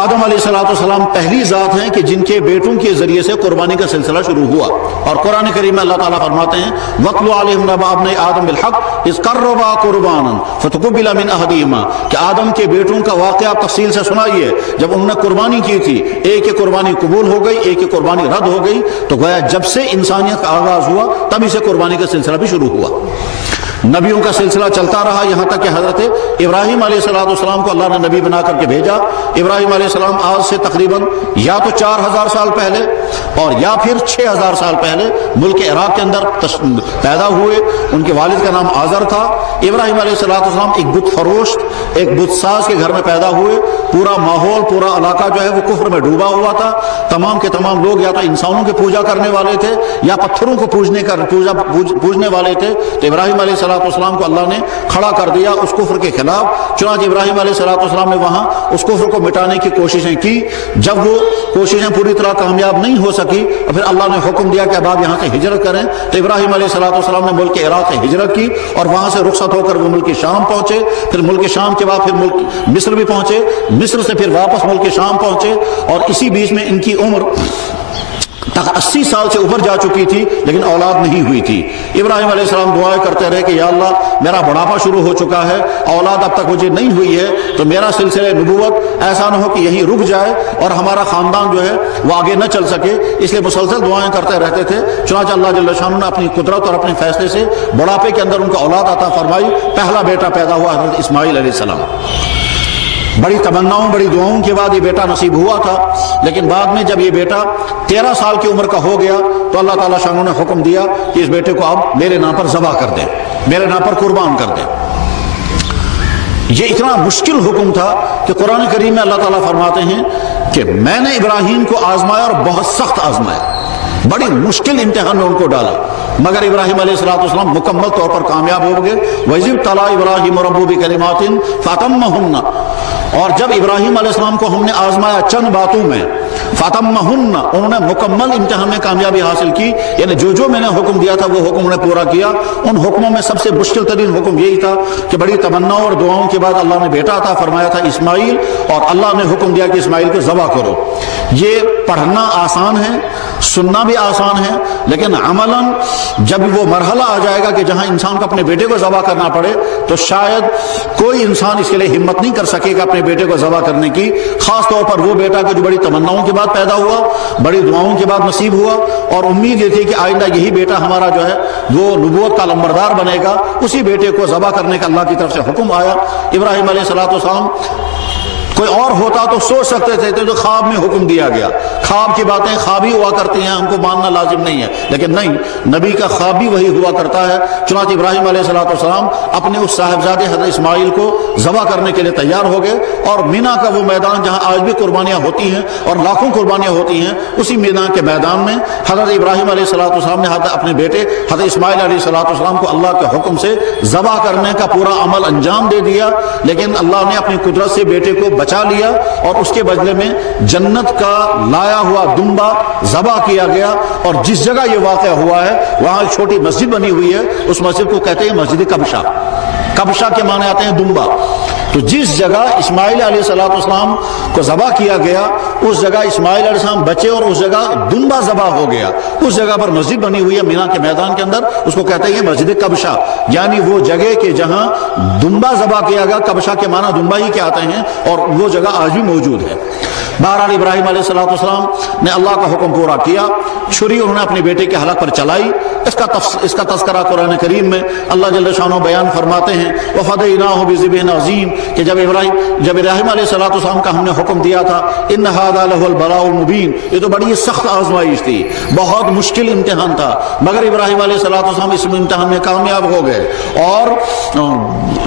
آدم علیہ السلام پہلی ذات ہیں کہ جن کے بیٹوں کے ذریعے سے قربانی کا سلسلہ شروع ہوا. اور قرآن کریم میں اللہ تعالیٰ فرماتے ہیں وَاتْلُ عَلَيْهِمْ نَبَأَ ابْنَيْ آدَمَ بِالْحَقِّ إِذْ قَرَّبَا قُرْبَانًا فَتُقُبِّلَ مِنْ أَحَدِهِمَا کہ آدم کے بیٹوں کا واقعہ آپ تفصیل سے سنائیے. جب انہوں نے قربانی کی تھی، ایک کی قربانی قبول ہو گئی، ایک کی قربانی رد ہو گئی، تو گویا جب سے انسانیت کا آغاز ہوا تبھی سے قربانی کا سلسلہ بھی شروع ہوا. نبیوں کا سلسلہ چلتا رہا یہاں تک کہ حضرت ابراہیم علیہ السلام کو اللہ نے نبی بنا کر کے بھیجا. ابراہیم علیہ السلام آج سے تقریباً یا تو 4000 سال پہلے اور یا پھر 6000 سال پہلے ملک عراق کے اندر پیدا ہوئے. ان کے والد کا نام آزر تھا. ابراہیم علیہ السلام ایک بت فروش، ایک بت ساز کے گھر میں پیدا ہوئے. پورا ماحول، پورا علاقہ جو ہے وہ کفر میں ڈوبا ہوا تھا. تمام کے تمام لوگ یا تو انسانوں کی پوجا کرنے والے تھے یا پتھروں کو پوجنے والے تھے. تو ابراہیم علیہ السلام کو اللہ نے کھڑا کر دیا اس کفر کے خلاف. چنانچہ ابراہیم علیہ السلام نے وہاں اس کفر کو مٹانے کی کوششیں کی. جب وہ کوششیں پوری طرح کامیاب نہیں ہو سکی اور پھر اللہ نے حکم دیا کہ اب آپ یہاں سے ہجرت کریں. تو ابراہیم علیہ السلام نے ملک عراق سے ہجرت کی اور وہاں سے رخصت ہو کر وہ ملک شام پہنچے. پھر ملک شام کے بعد پھر ملک مصر بھی پہنچے. مصر سے پھر واپس ملک شام پہنچے اور اسی بیچ میں ان کی عمر 80 سال سے اوپر جا چکی تھی لیکن اولاد نہیں ہوئی تھی. ابراہیم علیہ السلام دعائیں کرتے رہے کہ یا اللہ میرا بڑھاپا شروع ہو چکا ہے، اولاد اب تک مجھے نہیں ہوئی ہے، تو میرا سلسلہ نبوت ایسا نہ ہو کہ یہیں رک جائے اور ہمارا خاندان جو ہے وہ آگے نہ چل سکے. اس لیے مسلسل دعائیں کرتے رہتے تھے. چنانچہ اللہ جل شانہ نے اپنی قدرت اور اپنے فیصلے سے بڑھاپے کے اندر ان کو اولاد عطا فرمائی. پہلا بیٹا پیدا ہوا حضرت اسماعیل علیہ السلام. بڑی تمناؤں، بڑی دعاؤں کے بعد یہ بیٹا نصیب ہوا تھا. لیکن بعد میں جب یہ بیٹا 13 سال کی عمر کا ہو گیا تو اللہ تعالیٰ شانہ نے حکم دیا کہ اس بیٹے کو اب میرے نام پر ذبح کر دیں، میرے نام پر قربان کر دیں. یہ اتنا مشکل حکم تھا کہ قرآن کریم میں اللہ تعالیٰ فرماتے ہیں کہ میں نے ابراہیم کو آزمایا اور بہت سخت آزمایا، بڑی مشکل امتحان میں ان کو ڈالا، مگر ابراہیم علیہ السلام مکمل طور پر کامیاب ہو گئے. وَإِذِ ابْتَلَىٰ إِبْرَاهِيمَ رَبُّهُ بِكَلِمَاتٍ فَأَتَمَّهُنَّ اور جب ابراہیم علیہ السلام کو ہم نے آزمایا چند باتوں میں، فَأَتَمَّهُنَّ انہوں نے مکمل امتحان میں کامیابی حاصل کی. یعنی جو میں نے حکم دیا تھا وہ حکم انہوں نے پورا کیا. ان حکموں میں سب سے مشکل ترین حکم یہی تھا کہ بڑی تمناؤں اور دعاؤں کے بعد اللہ نے بیٹا عطا فرمایا تھا اسماعیل، اور اللہ نے حکم دیا کہ اسماعیل کو ذبح کرو. یہ پڑھنا آسان ہے، سننا بھی آسان ہے، لیکن عملاً جب وہ مرحلہ آ جائے گا کہ جہاں انسان کو اپنے بیٹے کو ذبح کرنا پڑے تو شاید کوئی انسان اس کے لیے ہمت نہیں کر سکے گا اپنے بیٹے کو ذبح کرنے کی. خاص طور پر وہ بیٹا کہ جو بڑی تمناؤں کے بعد پیدا ہوا، بڑی دعاؤں کے بعد نصیب ہوا، اور امید یہ تھی کہ آئندہ یہی بیٹا ہمارا جو ہے وہ نبوت کا لمبردار بنے گا. اسی بیٹے کو ذبح کرنے کا اللہ کی طرف سے حکم آیا. ابراہیم علیہ السلام کوئی اور ہوتا تو سوچ سکتے تھے تو خواب میں حکم دیا گیا. خواب کی باتیں خواب ہی ہوا کرتی ہیں، ہم کو ماننا لازم نہیں ہے، لیکن نہیں، نبی کا خواب بھی وہی ہوا کرتا ہے. چنانچہ ابراہیم علیہ السلام اپنے اس صاحبزادے حضرت اسماعیل کو ذبح کرنے کے لیے تیار ہو گئے، اور مینا کا وہ میدان جہاں آج بھی قربانیاں ہوتی ہیں اور لاکھوں قربانیاں ہوتی ہیں، اسی مینا کے میدان میں حضرت ابراہیم علیہ السلام نے اپنے بیٹے حضرت اسماعیل علیہ السلام کو اللہ کے حکم سے ذبح کرنے کا پورا عمل انجام دے دیا. لیکن اللہ نے اپنی قدرت سے بیٹے کو بچا لیا اور اس کے بدلے میں جنت کا لایا ہوا دمبا ذبح کیا گیا. اور جس جگہ یہ واقعہ ہوا ہے وہاں ایک چھوٹی مسجد بنی ہوئی ہے، اس مسجد کو کہتے ہیں مسجد کبشہ. کبشہ کے معنی آتے ہیں دمبا. تو جس جگہ اسماعیل علیہ السلام کو ذبح کیا گیا اس جگہ اسماعیل علیہ السلام بچے اور اس جگہ دمبا ذبح ہو گیا. اس جگہ پر مسجد بنی ہوئی ہے مینا کے میدان کے اندر، اس کو کہتے ہیں مسجد کبشہ، یعنی وہ جگہ کہ جہاں دمبا ذبح کیا گیا. کبشہ کے معنی دمبا ہی کے آتے ہیں اور وہ جگہ آج بھی موجود ہے. بہرحال ابراہیم علیہ السلام نے اللہ کا حکم پورا کیا. چھری انہوں نے اپنے بیٹے کے حلق پر چلائی. اس کا تذکرہ قرآن کریم میں اللہ جل شانہ بیان فرماتے ہیں وَفَدَيْنَاهُ بِذِبْحٍ عَظِيمٍ کہ جب ابراہیم علیہ السلام کا ہم نے حکم دیا تھا ان هَذَا لَهُ الْبَلَاءُ الْمُبِينُ، یہ تو بڑی سخت آزمائش تھی، بہت مشکل امتحان تھا، مگر ابراہیم علیہ السلام اس امتحان میں کامیاب ہو گئے. اور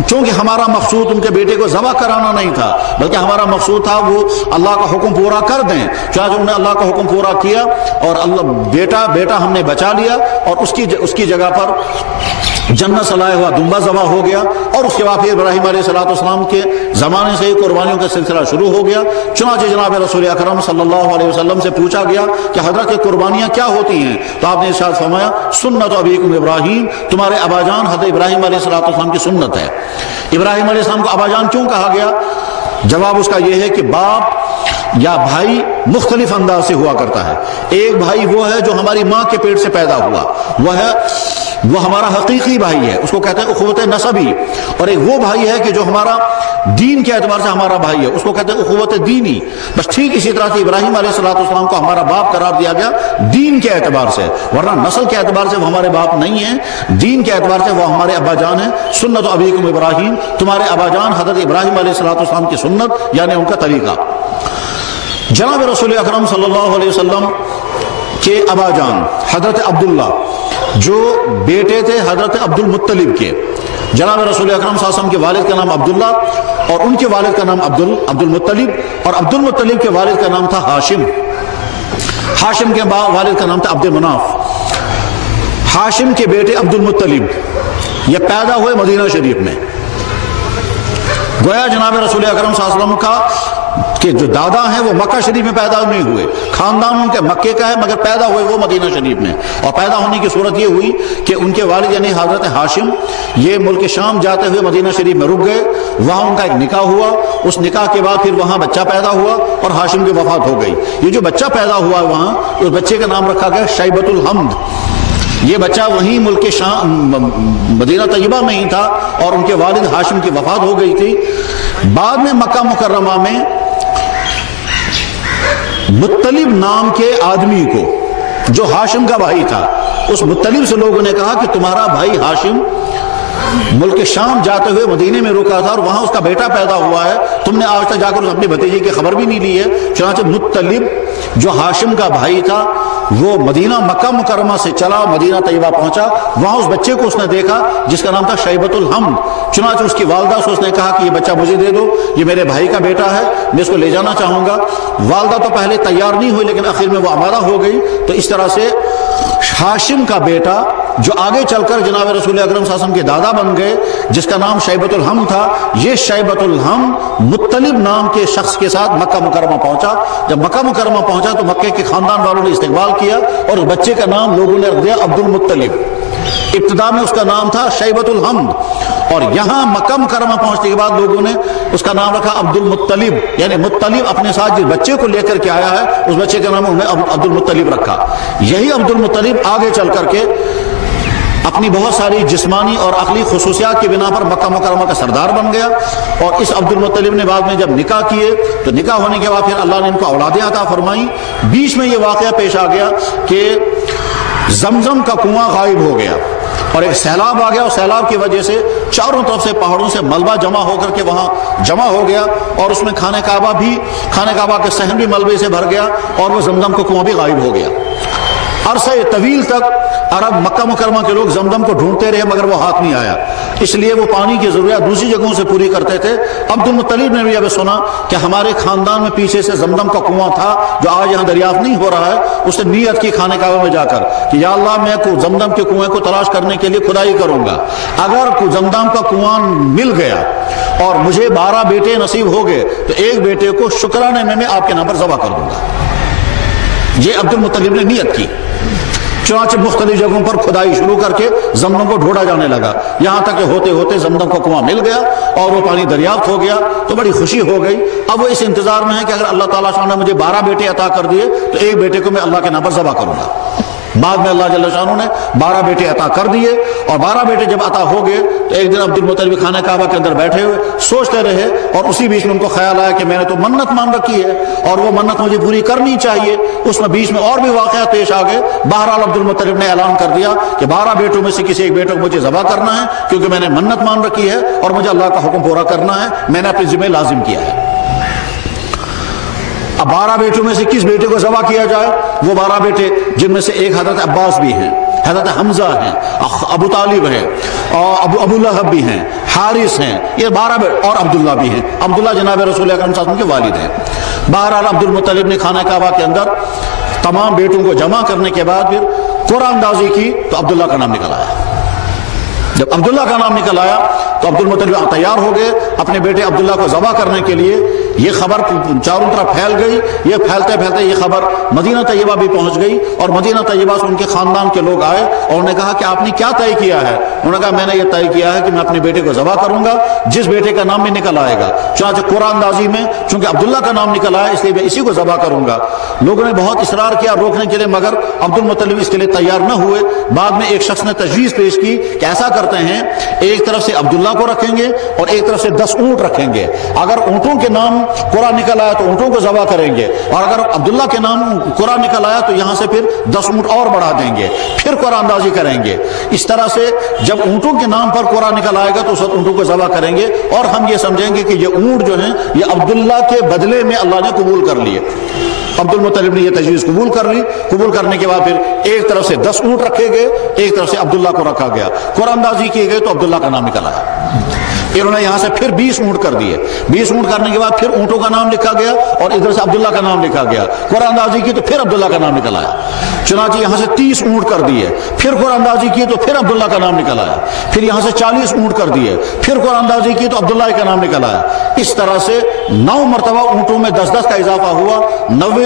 چونکہ ہمارا مقصود ان کے بیٹے کو ذبح کرانا نہیں تھا بلکہ ہمارا مقصود تھا وہ اللہ کا حکم پورا کر دیں. چنانچہ انہوں نے اللہ کا حکم پورا کیا اور اللہ بیٹا ہم نے بچا لیا اور اس کی جگہ پر جنت سے لایا ہوا دمبا ذبح ہو گیا. اور اس کے بعد پھر ابراہیم علیہ السلام کے زمانے سے ہی قربانیوں کا سلسلہ شروع ہو گیا. چنانچہ جناب رسول اکرم صلی اللہ علیہ وسلم سے پوچھا گیا کہ حضرت قربانیاں کیا ہوتی ہیں؟ تو آپ نے ارشاد فرمایا سنت ابیکم ابراہیم، تمہارے ابا جان حضرت ابراہیم علیہ السلام کی سنت ہے. ابراہیم علیہ السلام کو ابا جان کیوں کہا گیا؟ جواب اس کا یہ ہے کہ باپ یا بھائی مختلف انداز سے ہوا کرتا ہے. ایک بھائی وہ ہے جو ہماری ماں کے پیٹ سے پیدا ہوا، وہ ہمارا حقیقی بھائی ہے، اس کو کہتے ہیں اخوت نسبی. اور ایک وہ بھائی ہے کہ جو ہمارا دین کے اعتبار سے ہمارا بھائی ہے، اس کو کہتے ہیں اخوت دینی. بس ٹھیک اسی طرح سے ابراہیم علیہ السلام کو ہمارا باپ قرار دیا گیا دین کے اعتبار سے، ورنہ نسل کے اعتبار سے وہ ہمارے باپ نہیں ہیں، دین کے اعتبار سے وہ ہمارے ابا جان ہیں. سنت ابیکم ابراہیم، تمہارے ابا جان حضرت ابراہیم علیہ السلام کی سنت یعنی ان کا طریقہ. جناب رسول اکرم صلی اللہ علیہ وسلم کے ابا جان حضرت عبداللہ جو بیٹے تھے حضرت عبد المطلب کے، جناب رسول اکرم صلی اللہ علیہ وسلم کے والد کا نام عبداللہ اور ان کے والد کا نام عبد المطلب، اور عبد المطلب کے والد کا نام تھا ہاشم، ہاشم کے والد کا نام تھا عبد مناف. ہاشم کے بیٹے عبد المطلب یہ پیدا ہوئے مدینہ شریف میں. گویا جناب رسول اکرم صلی اللہ علیہ وسلم کا کہ جو دادا ہیں وہ مکہ شریف میں پیدا نہیں ہوئے، خاندان ان کے مکے کا ہے مگر پیدا ہوئے وہ مدینہ شریف میں. اور پیدا ہونے کی صورت یہ ہوئی کہ ان کے والد یعنی حضرت ہاشم یہ ملک شام جاتے ہوئے مدینہ شریف میں رک گئے، وہاں ان کا ایک نکاح ہوا، اس نکاح کے بعد پھر وہاں بچہ پیدا ہوا اور ہاشم کی وفات ہو گئی. یہ جو بچہ پیدا ہوا وہاں، اس بچے کا نام رکھا گیا شیبۃ الحمد. یہ بچہ وہیں ملک شام مدینہ طیبہ میں ہی تھا اور ان کے والد ہاشم کی وفات ہو گئی تھی. بعد میں مکہ مکرمہ میں مطلب نام کے آدمی کو جو ہاشم کا بھائی تھا، اس مطلب سے لوگوں نے کہا کہ تمہارا بھائی ہاشم ملک شام جاتے ہوئے مدینے میں رکا تھا اور وہاں اس کا بیٹا پیدا ہوا ہے، تم نے آج تک جا کر اپنے بھتیجے کی خبر بھی نہیں لی ہے. چنانچہ مطلب جو ہاشم کا بھائی تھا وہ مدینہ مکہ مکرمہ سے چلا، مدینہ طیبہ پہنچا، وہاں اس بچے کو اس نے دیکھا جس کا نام تھا شیبۃ الحمد. چنانچہ اس کی والدہ سے اس نے کہا کہ یہ بچہ مجھے دے دو، یہ میرے بھائی کا بیٹا ہے، میں اس کو لے جانا چاہوں گا. والدہ تو پہلے تیار نہیں ہوئی لیکن آخر میں وہ آمادہ ہو گئی. تو اس طرح سے ہاشم کا بیٹا جو آگے چل کر جناب رسول اکرم صلی اللہ علیہ وسلم کے دادا بن گئے، جس کا نام شیبۃ الحمد تھا، یہ شیبۃ الحمد مطلب نام کے شخص کے ساتھ مکہ مکرمہ پہنچا. جب مکہ مکرمہ پہنچا تو مکے کے خاندان والوں نے استقبال کیا اور اس بچے کا نام لوگوں نے رکھ دیا عبد المطلب. ابتدا میں اس کا نام تھا شیبۃ الحمد اور یہاں مکہ مکرمہ پہنچنے کے بعد لوگوں نے اس کا نام رکھا عبد المطلب، یعنی مطلب اپنے ساتھ جس بچے کو لے کر کے آیا ہے اس بچے کا نام انہوں نے عبد المطلب رکھا. یہی عبد المطلب آگے چل کر کے اپنی بہت ساری جسمانی اور عقلی خصوصیات کی بنا پر مکہ مکرمہ کا سردار بن گیا. اور اس عبد المطلب نے بعد میں جب نکاح کیے تو نکاح ہونے کے بعد پھر اللہ نے ان کو اولادیں عطا فرمائیں. بیچ میں یہ واقعہ پیش آ گیا کہ زمزم کا کنواں غائب ہو گیا اور ایک سیلاب آ گیا اور سیلاب کی وجہ سے چاروں طرف سے پہاڑوں سے ملبہ جمع ہو کر کے وہاں جمع ہو گیا اور اس میں خانہ کعبہ کے صحن بھی ملبے سے بھر گیا اور وہ زمزم کا کنواں بھی غائب ہو گیا. عرصہ طویل تک عرب مکہ مکرمہ کے لوگ زمزم کو ڈھونڈتے رہے مگر وہ ہاتھ نہیں آیا، اس لیے وہ پانی کی ضرورت دوسری جگہوں سے پوری کرتے تھے. عبد المطلب نے بھی جب سنا کہ ہمارے خاندان میں پیچھے سے زمزم کا کنواں تھا جو آج یہاں دریافت نہیں ہو رہا ہے، اس نے نیت کی خانہ کعبہ میں جا کر کہ یا اللہ میں زمزم کے کنویں کو تلاش کرنے کے لیے کھدائی کروں گا، اگر زمزم کا کنواں مل گیا اور مجھے 12 بیٹے نصیب ہو گئے تو ایک بیٹے کو شکرانے میں آپ کے نام پر ذبح کر دوں گا. یہ عبد المطلب نے نیت کی. چنانچہ مختلف جگہوں پر کھدائی شروع کر کے زمزم کو ڈھونڈا جانے لگا، یہاں تک کہ ہوتے ہوتے زمزم کا کنواں مل گیا اور وہ پانی دریافت ہو گیا تو بڑی خوشی ہو گئی. اب وہ اس انتظار میں ہے کہ اگر اللہ تعالیٰ نے مجھے 12 بیٹے عطا کر دیے تو ایک بیٹے کو میں اللہ کے نام پر ذبح کروں گا. بعد میں اللہ جل شانہ نے 12 بیٹے عطا کر دیے اور 12 بیٹے جب عطا ہو گئے تو ایک دن عبد المطلب خانہ کعبہ کے اندر بیٹھے ہوئے سوچتے رہے اور اسی بیچ میں ان کو خیال آیا کہ میں نے تو منت مان رکھی ہے اور وہ منت مجھے پوری کرنی چاہیے. اس میں بیچ میں اور بھی واقعات پیش آ گئے. بہرحال عبد المطلب نے اعلان کر دیا کہ 12 بیٹوں میں سے کسی ایک بیٹے کو مجھے ذبح کرنا ہے کیونکہ میں نے منت مان رکھی ہے اور مجھے اللہ کا حکم پورا کرنا ہے، میں نے اپنے ذمہ لازم کیا ہے. اب 12 بیٹوں میں سے کس بیٹے کو ذبح کیا جائے؟ وہ 12 بیٹے جن میں سے ایک حضرت عباس بھی ہیں، حضرت حمزہ ہیں، ابو طالب ہیں اور ابو لہب بھی ہیں، حارث ہیں، یہ 12 بیٹے اور عبداللہ بھی ہیں. عبداللہ جناب رسول اکرم صلی اللہ علیہ وسلم کے والد ہیں. بہرحال عبد المطلب نے خانہ کعبہ کے اندر تمام بیٹوں کو جمع کرنے کے بعد پھر قرآن اندازی کی تو عبداللہ کا نام نکل آیا. جب عبداللہ کا نام نکل آیا تو عبد المطلب تیار ہو گئے اپنے بیٹے عبداللہ کو ذبح کرنے کے لیے. یہ خبر چاروں طرف پھیل گئی، یہ پھیلتے پھیلتے یہ خبر مدینہ طیبہ بھی پہنچ گئی، اور مدینہ طیبہ سے ان کے خاندان کے لوگ آئے اور انہوں نے کہا کہ آپ نے کیا طے کیا ہے؟ انہوں نے کہا میں نے یہ طے کیا ہے کہ میں اپنے بیٹے کو ذبح کروں گا، جس بیٹے کا نام میں نکل آئے گا، چنانچہ قرآن اندازی میں چونکہ عبداللہ کا نام نکل آیا اس لیے میں اسی کو ذبح کروں گا۔ لوگوں نے بہت اصرار کیا روکنے کے لیے، مگر عبد المطلب اس کے لیے تیار نہ ہوئے۔ بعد میں ایک شخص نے تجویز پیش کی کہ ایسا کرتے ہیں، ایک طرف سے عبداللہ کو رکھیں گے اور ایک طرف سے 10 اونٹ رکھیں گے، اگر اونٹوں کے نام قرآن نکل آیا تو اونٹوں کو ذبح کریں گے، اور اگر عبداللہ کے نام قرآن نکل آیا تو یہاں سے پھر 10 اونٹ اور بڑھا دیں گے، پھر قرآن اندازی کریں گے۔ اس طرح سے جب اونٹوں کے نام پر قرآن نکل آئے گا تو اس وقت اونٹوں کو ذبح کریں گے، اور ہم یہ سمجھیں گے کہ یہ اونٹ جو ہیں یہ عبداللہ کے بدلے میں اللہ نے قبول کر لیے۔ عبد المطلب نے یہ تجویز قبول کر لی، قبول کرنے کے بعد پھر ایک طرف سے 10 اونٹ رکھے گئے، ایک طرف سے عبداللہ کو رکھا گیا، قرآن اندازی کیے گئے تو عبداللہ کا نام نکل آیا۔ انہوں نے یہاں سے پھر 20 اونٹ کر دیے، 20 اونٹ کرنے کے بعد پھر اونٹوں کا نام لکھا گیا اور ادھر سے عبداللہ کا نام لکھا گیا، قرآن اندازی کی تو پھر عبداللہ کا نام نکل آیا۔ چنانچہ یہاں سے 30 اونٹ کر دیے، پھر قرآن اندازی کی تو پھر عبداللہ کا نام نکل آیا، پھر یہاں سے 40 اونٹ کر دیے، پھر قرآن اندازی کی تو عبداللہ کا نام نکل آیا۔ اس طرح سے 9 مرتبہ اونٹوں میں 10-10 کا اضافہ ہوا، 90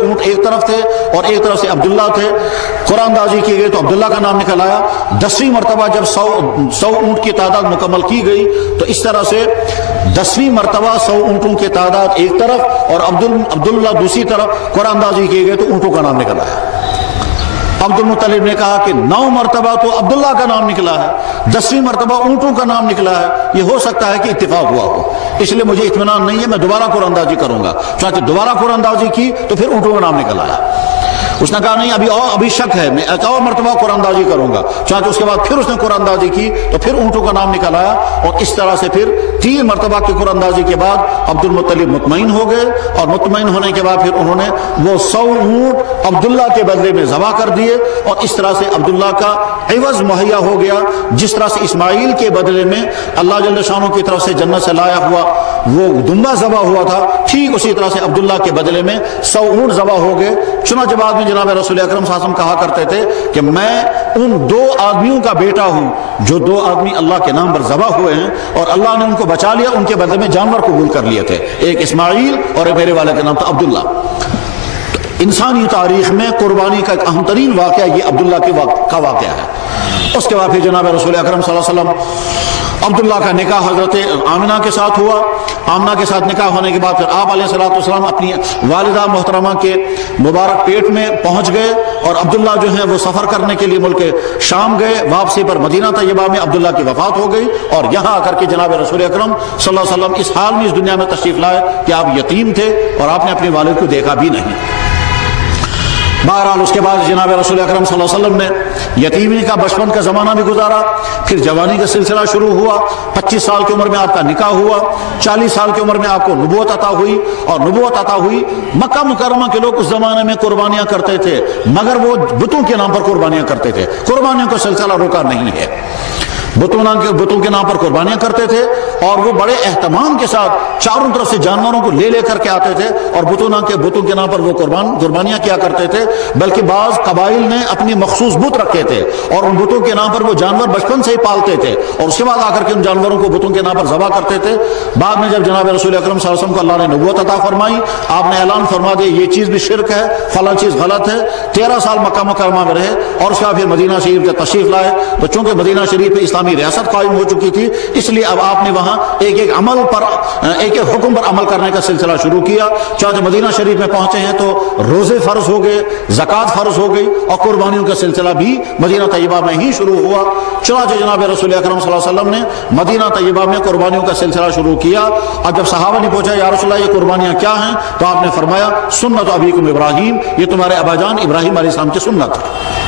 اونٹ ایک طرف تھے اور ایک طرف سے عبداللہ تھے، قرآن اندازی کی گئی تو عبداللہ کا نام نکل آیا۔ 10ویں مرتبہ جب 100 اونٹ کی تعداد مکمل کی گئی تو اس طرح سے 10ویں مرتبہ 100 اونٹوں کی تعداد ایک طرف اور عبداللہ دوسری طرف قرآن اندازی کی گئی تو اونٹوں کا نام نکل آیا۔ عبد المطلب نے کہا کہ 9 مرتبہ تو عبداللہ کا نام نکلا ہے، 10ویں مرتبہ اونٹوں کا نام نکلا ہے، یہ ہو سکتا ہے کہ اتفاق ہوا ہو، اس لیے مجھے اطمینان نہیں ہے، میں دوبارہ قرآن اندازی کروں گا۔ چنانچہ دوبارہ قرآن اندازی کی تو پھر اونٹوں کا نام نکل آیا۔ اس نے کہا نہیں ابھی شک ہے، میں ایک اور مرتبہ قرآن اندازی کروں گا۔ چنانچہ اس کے بعد پھر اس نے قرآن اندازی کی تو پھر اونٹوں کا نام نکل آیا، اور اس طرح سے پھر 3 مرتبہ کی قرآن اندازی کے بعد عبد المطلب مطمئن ہو گئے، اور مطمئن ہونے کے بعد پھر انہوں نے وہ 100 اونٹ عبداللہ کے بدلے میں ذبح کر دیے، اور اس طرح سے عبداللہ کا عوض مہیا ہو گیا۔ جس طرح سے اسماعیل کے بدلے میں اللہ جل شانہ کی طرف سے جنت سے لایا ہوا وہ دمبا ذبح ہوا تھا، ٹھیک اسی طرح سے عبداللہ کے بدلے میں 100 اونٹ ذبح ہو گئے۔ چنانچہ بعد میں جناب رسول اکرم صلی اللہ علیہ وسلم کہا کرتے تھے کہ میں ان 2 آدمیوں کا بیٹا ہوں جو 2 آدمی اللہ کے نام پر ذبح ہوئے ہیں، اور اللہ نے ان کو بچا لیا، ان کے بدلے میں جانور قبول کر لیے تھے، ایک اسماعیل اور ایک میرے والد کا نام تھا عبداللہ۔ انسانی تاریخ میں قربانی کا ایک اہم ترین واقعہ یہ عبداللہ کا واقعہ ہے۔ اس کے بعد پھر جناب رسول اکرم صلی اللہ علیہ وسلم عبداللہ کا نکاح حضرت آمنہ کے ساتھ ہوا۔ آمنہ کے ساتھ نکاح ہونے کے بعد پھر آپ علیہ الصلوۃ والسلام اپنی والدہ محترمہ کے مبارک پیٹ میں پہنچ گئے، اور عبداللہ جو ہیں وہ سفر کرنے کے لیے ملک شام گئے۔ واپسی پر مدینہ طیبہ میں عبداللہ کی وفات ہو گئی، اور یہاں آ کر کے جناب رسول اکرم صلی اللہ علیہ وسلم اس حال میں اس دنیا میں تشریف لائے کہ آپ یتیم تھے اور آپ نے اپنے والد کو دیکھا بھی نہیں۔ بہرحال اس کے بعد جناب رسول اکرم صلی اللہ علیہ وسلم نے یتیمی کا بچپن کا زمانہ بھی گزارا، پھر جوانی کا سلسلہ شروع ہوا، 25 سال کی عمر میں آپ کا نکاح ہوا، 40 سال کی عمر میں آپ کو نبوت عطا ہوئی، اور نبوت عطا ہوئی مکہ مکرمہ کے لوگ اس زمانے میں قربانیاں کرتے تھے، مگر وہ بتوں کے نام پر قربانیاں کرتے تھے، قربانیوں کا سلسلہ رکا نہیں ہے، بتوں کے نام پر قربانیاں کرتے تھے، اور وہ بڑے اہتمام کے ساتھ چاروں طرف سے جانوروں کو لے کر کے آتے تھے، اور بتوں کے نام پر وہ قربانیاں کیا کرتے تھے۔ بلکہ بعض قبائل نے اپنی مخصوص بت رکھے تھے، اور ان بتوں کے نام پر وہ جانور بچپن سے ہی پالتے تھے، اور اس کے بعد آ کر کے ان جانوروں کو بتوں کے نام پر ذبح کرتے تھے۔ بعد میں جب جناب رسول اکرم صلی اللہ علیہ وسلم کو اللہ نے نبوت عطا فرمائی، آپ نے اعلان فرما دیا یہ چیز بھی شرک ہے، فلاں چیز غلط ہے۔ 13 سال مکہ مکرمہ میں رہے، اور اس کے بعد پھر مدینہ شریف سے تشریف لائے، تو چونکہ مدینہ شریف پہ اسلامی ریاست قائم ہو چکی تھی، اس لیے اب آپ نے وہاں ایک ایک حکم پر عمل کرنے کا سلسلہ شروع کیا۔ چونکہ مدینہ شریف میں پہنچے ہیں تو روزے فرض ہو گئے، زکوٰۃ فرض ہو گئی، اور قربانیوں کا سلسلہ بھی مدینہ طیبہ میں ہی شروع ہوا۔ چنانچہ جناب رسول اکرم صلی اللہ علیہ وسلم نے مدینہ طیبہ میں قربانیوں کا سلسلہ شروع کیا۔ اب جب صحابہ نے پوچھا یا رسول اللہ یہ قربانیاں کیا ہیں، تو آپ نے فرمایا سنت ابیکم ابراہیم، یہ تمہارے ابا جان ابراہیم علیہ السلام کی سنت ہے۔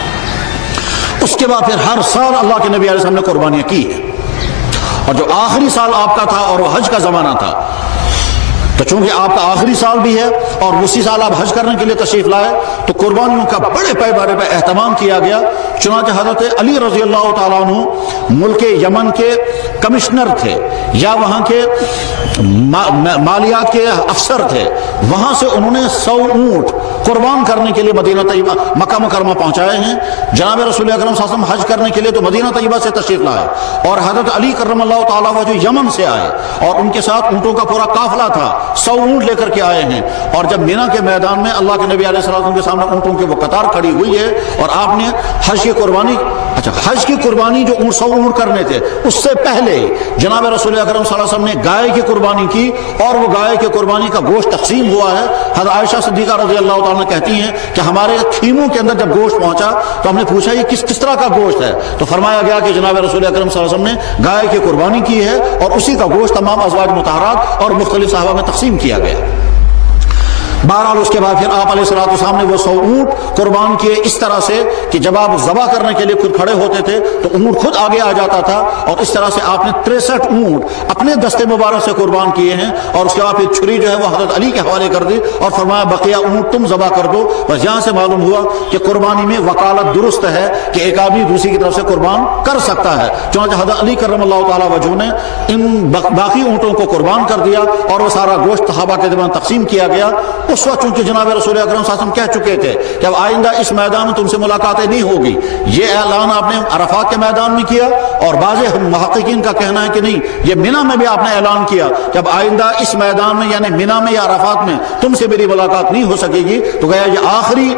اس کے بعد پھر ہر سال اللہ کے نبی علیہ السلام نے قربانیاں کی ہیں، اور جو آخری سال آپ کا تھا اور وہ حج کا زمانہ تھا، تو چونکہ آپ کا آخری سال بھی ہے اور اسی سال آپ حج کرنے کے لیے تشریف لائے، تو قربانیوں کا بڑے پیمانے پر اہتمام کیا گیا۔ چنانچہ حضرت علی رضی اللہ تعالیٰ عنہ ملک یمن کے کمشنر تھے، یا وہاں کے مالیات کے افسر تھے، وہاں سے انہوں نے 100 اونٹ قربان کرنے کے لیے مدینہ طیبہ مکہ مکرمہ پہنچائے ہیں۔ جناب رسول اکرم صلی اللہ علیہ وسلم حج کرنے کے لیے تو مدینہ طیبہ سے تشریف لائے، اور حضرت علی کرم اللہ تعالیٰ عنہ جو یمن سے آئے اور ان کے ساتھ اونٹوں کا پورا قافلہ تھا، 100 اونٹ لے کر کے آئے ہیں۔ اور جب مینا کے میدان میں اللہ کے نبی علیہ السلام کے سامنے اونٹوں کی وہ قطار کھڑی ہوئی ہے، اور آپ نے حج کی قربانی، حج کی قربانی جو 100 اونٹ کرنے تھے، اس سے پہلے جناب رسول اکرم صلی اللہ علیہ وسلم نے گائے کی قربانی کی، اور وہ گائے کی قربانی کا گوشت تقسیم ہوا ہے۔ حضرت عائشہ صدیقہ رضی اللہ تعالیٰ کہتی ہیں کہ ہمارے خیموں کے اندر جب گوشت پہنچا تو ہم نے پوچھا یہ کس طرح کا گوشت ہے، تو فرمایا گیا کہ جناب رسول اکرم صلی اللہ علیہ وسلم نے گائے کی قربانی کی ہے، اور اسی کا گوشت تمام ازواج مطہرات اور مختلف صحابہ میں تقسیم کیا گیا۔ بہرحال اس کے بعد پھر آپ علیہ الصلوۃ والسلام نے وہ 100 اونٹ قربان کیے اس طرح سے کہ جب آپ ذبح کرنے کے لیے خود کھڑے ہوتے تھے تو اونٹ خود آگے آ جاتا تھا، اور اس طرح سے آپ نے 63 اونٹ اپنے دستے مبارک سے قربان کیے ہیں۔ اور اس کے بعد پھر چھری جو ہے وہ حضرت علی کے حوالے کر دی اور فرمایا بقیہ اونٹ تم ذبح کر دو۔ بس یہاں سے معلوم ہوا کہ قربانی میں وکالت درست ہے کہ ایک آدمی دوسری کی طرف سے قربان کر سکتا ہے، چنانچہ حضرت علی کرم اللہ تعالیٰ وجہ نے ان باقی اونٹوں کو قربان کر دیا، اور وہ سارا گوشت صحابہ کے درمیان تقسیم کیا گیا۔ اس وقت چونکہ جناب رسول اکرم صلی اللہ علیہ وسلم کہہ چکے تھے کہ اب آئندہ اس میدان میں تم سے ملاقاتیں نہیں ہوگی، یہ اعلان آپ نے عرفات کے میدان میں کیا، اور بعض محققین کا کہنا ہے کہ نہیں، یہ مینا میں بھی آپ نے اعلان کیا کہ اب آئندہ اس میدان میں یعنی مینا میں یا عرفات میں تم سے میری ملاقات نہیں ہو سکے گی۔ تو گیا یہ آخری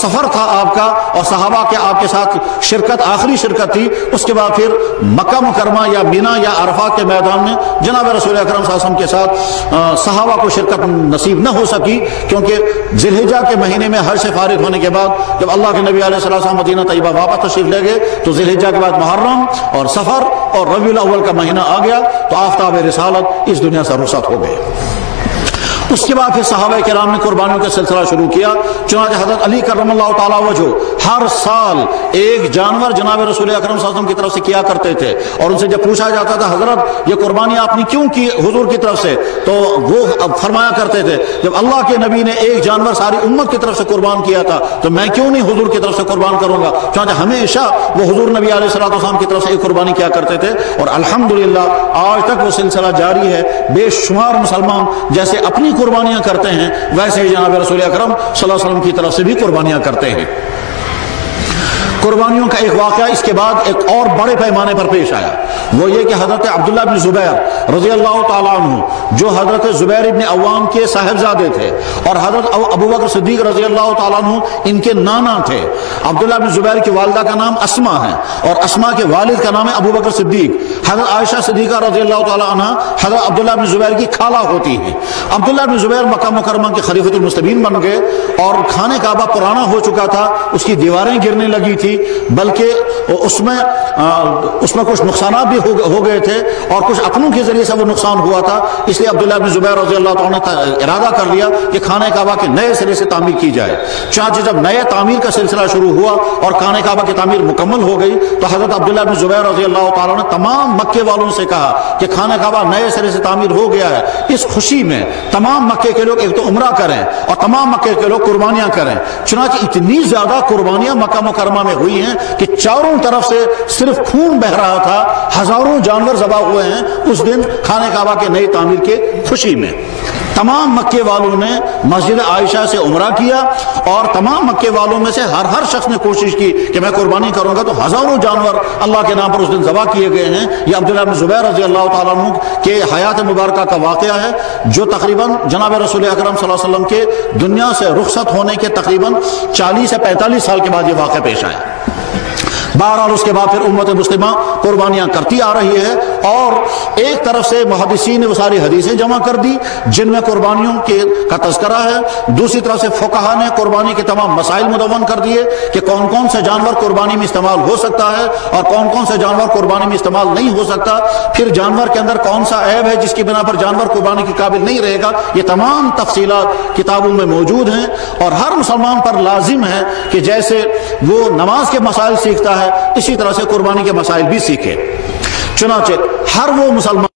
سفر تھا آپ کا، اور صحابہ کے آپ کے ساتھ شرکت آخری شرکت تھی۔ اس کے بعد پھر مکہ مکرمہ یا مینا یا عرفات کے میدان میں جناب رسول اکرم صلی اللہ علیہ وسلم کے ساتھ صحابہ کو شرکت نصیب نہ ہو سکی، کیونکہ ذی الحجہ کے مہینے میں حج سے فارغ ہونے کے بعد جب اللہ کے نبی علیہ السلام مدینہ طیبہ واپس تشریف لے گئے تو ذی الحجہ کے بعد محرم اور سفر اور ربیع الاول کا مہینہ آ گیا، تو آفتاب رسالت اس دنیا سے رخصت ہو گئے۔ اس کے بعد پھر صحابہ کرام نے قربانیوں کا سلسلہ شروع کیا، چنانچہ حضرت علی کرم اللہ تعالیٰ وجہ ہر سال ایک جانور جناب رسول اکرم صلی اللہ علیہ وسلم کی طرف سے کیا کرتے تھے، اور ان سے جب پوچھا جاتا تھا حضرت یہ قربانی آپ نے کیوں کی حضور کی طرف سے، تو وہ فرمایا کرتے تھے جب اللہ کے نبی نے ایک جانور ساری امت کی طرف سے قربان کیا تھا تو میں کیوں نہیں حضور کی طرف سے قربان کروں گا، چنانچہ ہمیشہ وہ حضور نبی علیہ السلام کی طرف سے ایک قربانی کیا کرتے تھے، اور الحمدللہ آج تک وہ سلسلہ جاری ہے۔ بے شمار مسلمان جیسے اپنی قربانیاں کرتے ہیں ویسے ہی جناب رسول اکرم صلی اللہ علیہ وسلم کی طرف سے بھی قربانیاں کرتے ہیں۔ قربانیوں کا ایک واقعہ اس کے بعد ایک اور بڑے پیمانے پر پیش آیا، وہ یہ کہ حضرت عبداللہ بن زبیر رضی اللہ تعالیٰ عنہ جو حضرت زبیر ابن عوام کے صاحبزادے تھے، اور حضرت ابو بکر صدیق رضی اللہ تعالیٰ عنہ ان کے نانا تھے۔ عبداللہ بن زبیر کی والدہ کا نام اسما ہے، اور اسما کے والد کا نام ہے ابو بکر صدیق۔ حضرت عائشہ صدیقہ رضی اللہ تعالیٰ عنہ حضرت عبداللہ بن زبیر کی خالہ ہوتی ہیں۔ عبداللہ بن زبیر مکہ مکرمہ کے خلیفۃ المسلمین بن گئے، اور خانہ کعبہ پرانا ہو چکا تھا، اس کی دیواریں گرنے لگی تھی، بلکہ اس میں کچھ نقصانات بھی ہو گئے تھے، اور کچھ اپنوں کے ذریعے سے وہ نقصان ہوا تھا۔ اس لیے عبداللہ بن زبیر رضی اللہ تعالیٰ نے ارادہ کر لیا کہ خانہ کعبہ کے نئے سرے سے تعمیر کی جائے۔ چنانچہ جب نئے تعمیر کا سلسلہ شروع ہوا اور خانہ کعبہ کی تعمیر مکمل ہو گئی تو حضرت عبداللہ بن زبیر رضی اللہ تعالیٰ نے تمام مکے والوں سے کہا کہ خانہ کعبہ نئے سرے سے تعمیر ہو گیا ہے، اس خوشی میں تمام مکے کے لوگ ایک تو عمرہ کریں اور تمام مکے کے لوگ قربانیاں کریں۔ چنانچہ اتنی زیادہ قربانیاں مکہ مکرمہ میں ہوئی ہیں کہ چاروں طرف سے صرف خون بہ رہا تھا، ہزاروں جانور ذبح ہوئے ہیں اس دن خانہ کعبہ کے نئی تعمیر کے خوشی میں۔ تمام مکے والوں نے مسجد عائشہ سے عمرہ کیا، اور تمام مکے والوں میں سے ہر شخص نے کوشش کی کہ میں قربانی کروں گا، تو ہزاروں جانور اللہ کے نام پر اس دن ذبح کیے گئے ہیں۔ یہ عبداللہ بن زبیر رضی اللہ تعالیٰ عنہ کے حیات مبارکہ کا واقعہ ہے، جو تقریباً جناب رسول اکرم صلی اللہ علیہ وسلم کے دنیا سے رخصت ہونے کے تقریباً 40 سے 45 سال کے بعد یہ واقعہ پیش آیا۔ بہرحال اس کے بعد پھر امت مسلمہ قربانیاں کرتی آ رہی ہے، اور ایک طرف سے محدثین نے وہ ساری حدیثیں جمع کر دی جن میں قربانیوں کا تذکرہ ہے، دوسری طرف سے فقہا نے قربانی کے تمام مسائل مدون کر دیے کہ کون کون سے جانور قربانی میں استعمال ہو سکتا ہے اور کون کون سے جانور قربانی میں استعمال نہیں ہو سکتا، پھر جانور کے اندر کون سا عیب ہے جس کی بنا پر جانور قربانی کے قابل نہیں رہے گا۔ یہ تمام تفصیلات کتابوں میں موجود ہیں، اور ہر مسلمان پر لازم ہے کہ جیسے وہ نماز کے مسائل سیکھتا ہے اسی طرح سے قربانی کے مسائل بھی سیکھے۔ چنانچہ ہر وہ مسلمان